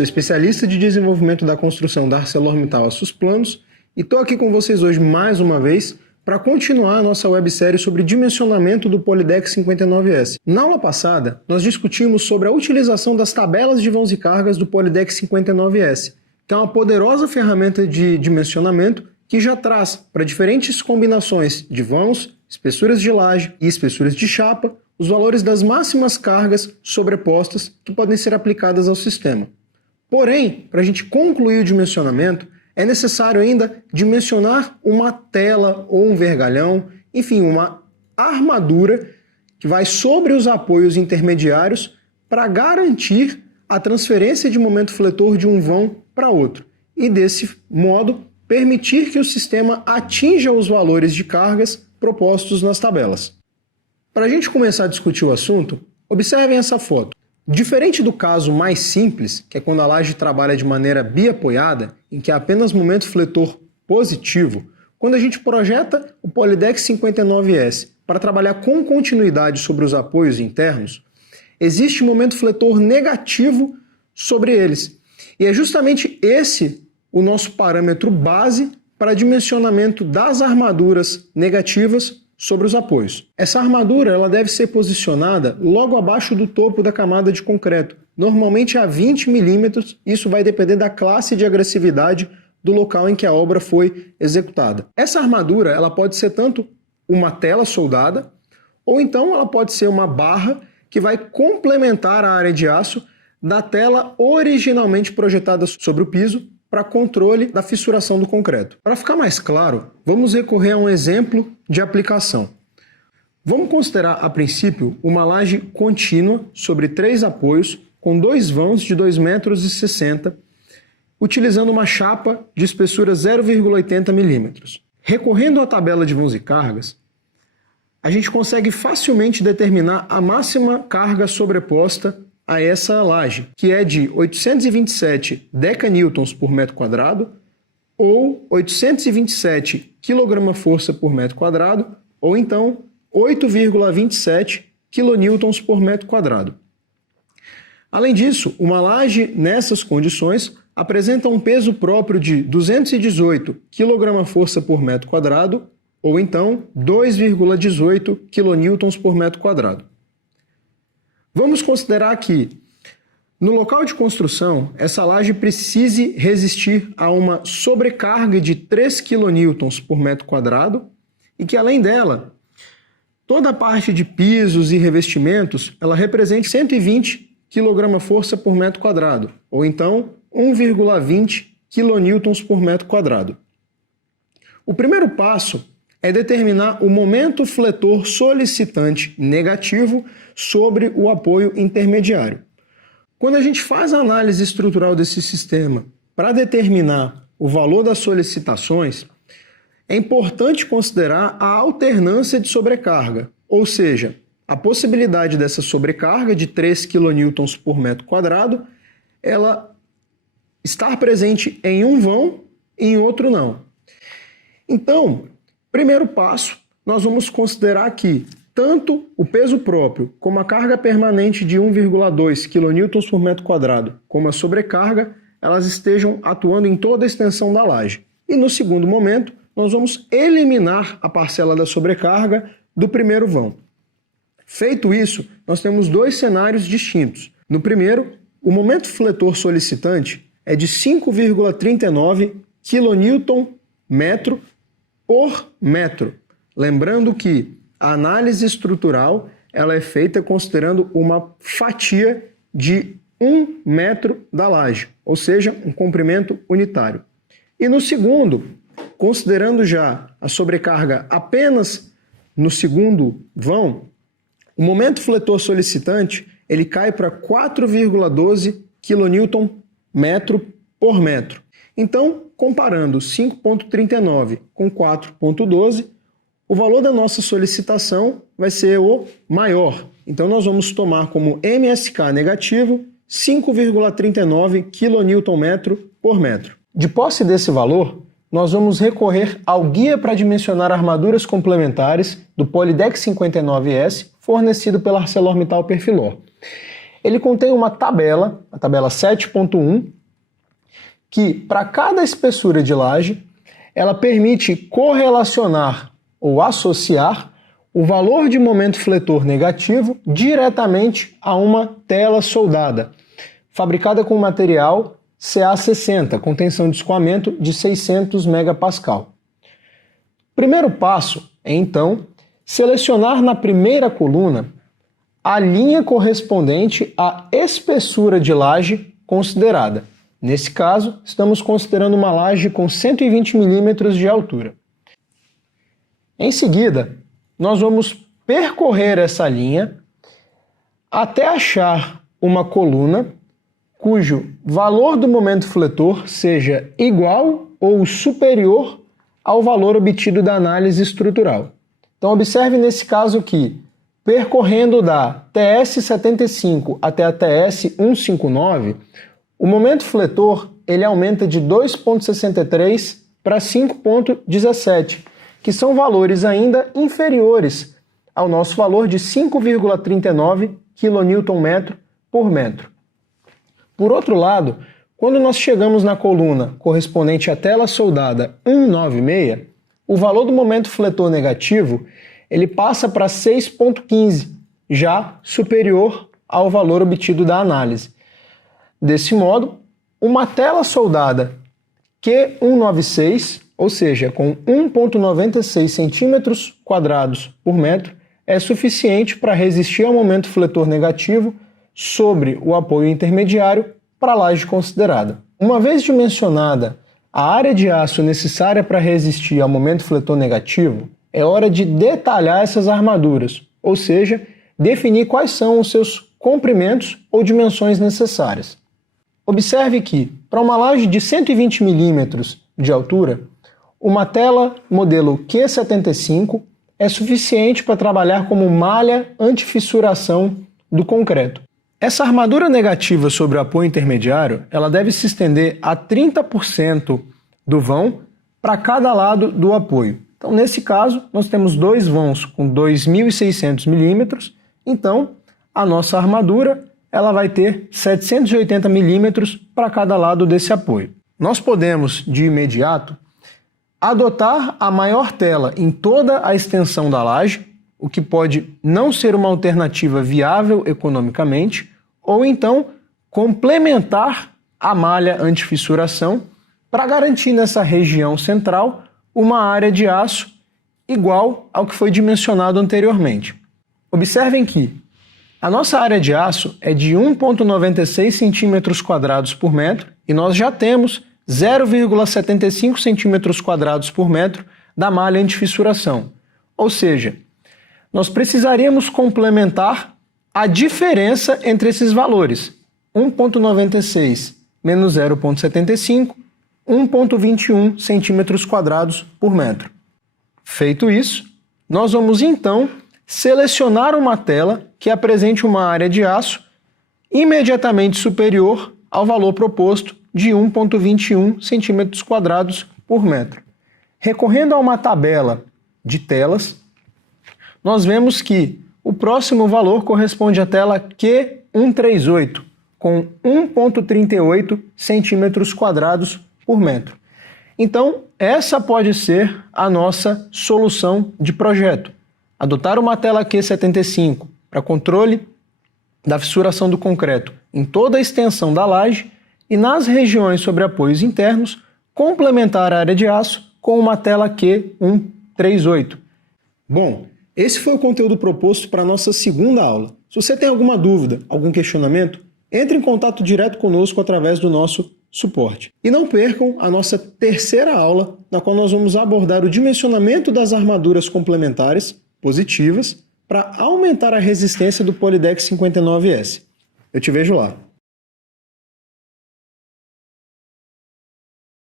sou especialista de desenvolvimento da construção da ArcelorMittal Aços Planos e estou aqui com vocês hoje mais uma vez para continuar a nossa websérie sobre dimensionamento do Polydeck 59S. Na aula passada, nós discutimos sobre a utilização das tabelas de vãos e cargas do Polydeck 59S, que é uma poderosa ferramenta de dimensionamento que já traz para diferentes combinações de vãos, espessuras de laje e espessuras de chapa, os valores das máximas cargas sobrepostas que podem ser aplicadas ao sistema. Porém, para a gente concluir o dimensionamento, é necessário ainda dimensionar uma tela ou um vergalhão, enfim, uma armadura que vai sobre os apoios intermediários para garantir a transferência de momento fletor de um vão para outro e, desse modo, permitir que o sistema atinja os valores de cargas propostos nas tabelas. Para a gente começar a discutir o assunto, observem essa foto. Diferente do caso mais simples, que é quando a laje trabalha de maneira biapoiada, em que há apenas momento fletor positivo, quando a gente projeta o Polydeck 59S para trabalhar com continuidade sobre os apoios internos, existe momento fletor negativo sobre eles. E é justamente esse o nosso parâmetro base para dimensionamento das armaduras negativas sobre os apoios. Essa armadura ela deve ser posicionada logo abaixo do topo da camada de concreto, normalmente a 20 milímetros, isso vai depender da classe de agressividade do local em que a obra foi executada. Essa armadura ela pode ser tanto uma tela soldada, ou então ela pode ser uma barra que vai complementar a área de aço da tela originalmente projetada sobre o piso, para controle da fissuração do concreto. Para ficar mais claro, vamos recorrer a um exemplo de aplicação. Vamos considerar, a princípio, uma laje contínua sobre 3 apoios com 2 vãos de 2,60 m, utilizando uma chapa de espessura 0,80 mm. Recorrendo à tabela de vãos e cargas, a gente consegue facilmente determinar a máxima carga sobreposta a essa laje, que é de 827 decanewtons por metro quadrado, ou 827 kgf por metro quadrado, ou então 8,27 kN por metro quadrado. Além disso, uma laje nessas condições apresenta um peso próprio de 218 kgf por metro quadrado, ou então 2,18 kN por metro quadrado. Vamos considerar que, no local de construção, essa laje precise resistir a uma sobrecarga de 3 kN por metro quadrado e que, além dela, toda a parte de pisos e revestimentos ela represente 120 kgf por metro quadrado, ou então 1,20 kN por metro quadrado. O primeiro passo é determinar o momento fletor solicitante negativo sobre o apoio intermediário. Quando a gente faz a análise estrutural desse sistema para determinar o valor das solicitações, é importante considerar a alternância de sobrecarga, ou seja, a possibilidade dessa sobrecarga de 3 kN por metro quadrado, ela estar presente em um vão e em outro não. Então, primeiro passo, nós vamos considerar que tanto o peso próprio como a carga permanente de 1,2 kN por metro quadrado, como a sobrecarga, elas estejam atuando em toda a extensão da laje. E no segundo momento, nós vamos eliminar a parcela da sobrecarga do primeiro vão. Feito isso, nós temos 2 cenários distintos. No primeiro, o momento fletor solicitante é de 5,39 kN por metro. Lembrando que a análise estrutural ela é feita considerando uma fatia de 1 metro da laje, ou seja, um comprimento unitário. E no segundo, considerando já a sobrecarga apenas no segundo vão, o momento fletor solicitante ele cai para 4,12 kN por metro. Então, comparando 5,39 com 4,12, o valor da nossa solicitação vai ser o maior. Então, nós vamos tomar como MSK negativo 5,39 kN por metro. De posse desse valor, nós vamos recorrer ao guia para dimensionar armaduras complementares do Polydeck 59S, fornecido pela ArcelorMittal Perfilor. ele contém uma tabela, a tabela 7.1, que para cada espessura de laje, ela permite correlacionar ou associar o valor de momento fletor negativo diretamente a uma tela soldada, fabricada com material CA60, com tensão de escoamento de 600 MPa. O primeiro passo é, então, selecionar na primeira coluna a linha correspondente à espessura de laje considerada. Nesse caso, estamos considerando uma laje com 120 mm de altura. Em seguida, nós vamos percorrer essa linha até achar uma coluna cujo valor do momento fletor seja igual ou superior ao valor obtido da análise estrutural. Então observe nesse caso que, percorrendo da TS75 até a TS159, o momento fletor ele aumenta de 2,63 para 5,17, que são valores ainda inferiores ao nosso valor de 5,39 kN por metro. Por outro lado, quando nós chegamos na coluna correspondente à tela soldada 196, o valor do momento fletor negativo ele passa para 6,15, já superior ao valor obtido da análise. Desse modo, uma tela soldada Q196, ou seja, com 1,96 cm² por metro, é suficiente para resistir ao momento fletor negativo sobre o apoio intermediário para a laje considerada. Uma vez dimensionada a área de aço necessária para resistir ao momento fletor negativo, é hora de detalhar essas armaduras, ou seja, definir quais são os seus comprimentos ou dimensões necessárias. Observe que, para uma laje de 120 mm de altura, uma tela modelo Q75 é suficiente para trabalhar como malha antifissuração do concreto. Essa armadura negativa sobre o apoio intermediário, ela deve se estender a 30% do vão para cada lado do apoio. Então, nesse caso, nós temos dois vãos com 2.600 mm, então a nossa armadura ela vai ter 780 mm para cada lado desse apoio. Nós podemos, de imediato, adotar a maior tela em toda a extensão da laje, o que pode não ser uma alternativa viável economicamente, ou então complementar a malha antifissuração para garantir nessa região central uma área de aço igual ao que foi dimensionado anteriormente. Observem que a nossa área de aço é de 1,96 cm² por metro e nós já temos 0,75 cm² por metro da malha antifissuração. Ou seja, nós precisaríamos complementar a diferença entre esses valores. 1,96 menos 0,75, 1,21 cm² por metro. Feito isso, nós vamos então selecionar uma tela que apresente uma área de aço imediatamente superior ao valor proposto de 1,21 cm² por metro. Recorrendo a uma tabela de telas, nós vemos que o próximo valor corresponde à tela Q138, com 1,38 cm² por metro. Então, essa pode ser a nossa solução de projeto. Adotar uma tela Q75 para controle da fissuração do concreto em toda a extensão da laje e nas regiões sobre apoios internos, complementar a área de aço com uma tela Q138. Bom, esse foi o conteúdo proposto para a nossa segunda aula. Se você tem alguma dúvida, algum questionamento, entre em contato direto conosco através do nosso suporte. E não percam a nossa terceira aula, na qual nós vamos abordar o dimensionamento das armaduras complementares positivas para aumentar a resistência do Polydeck 59S. Eu te vejo lá.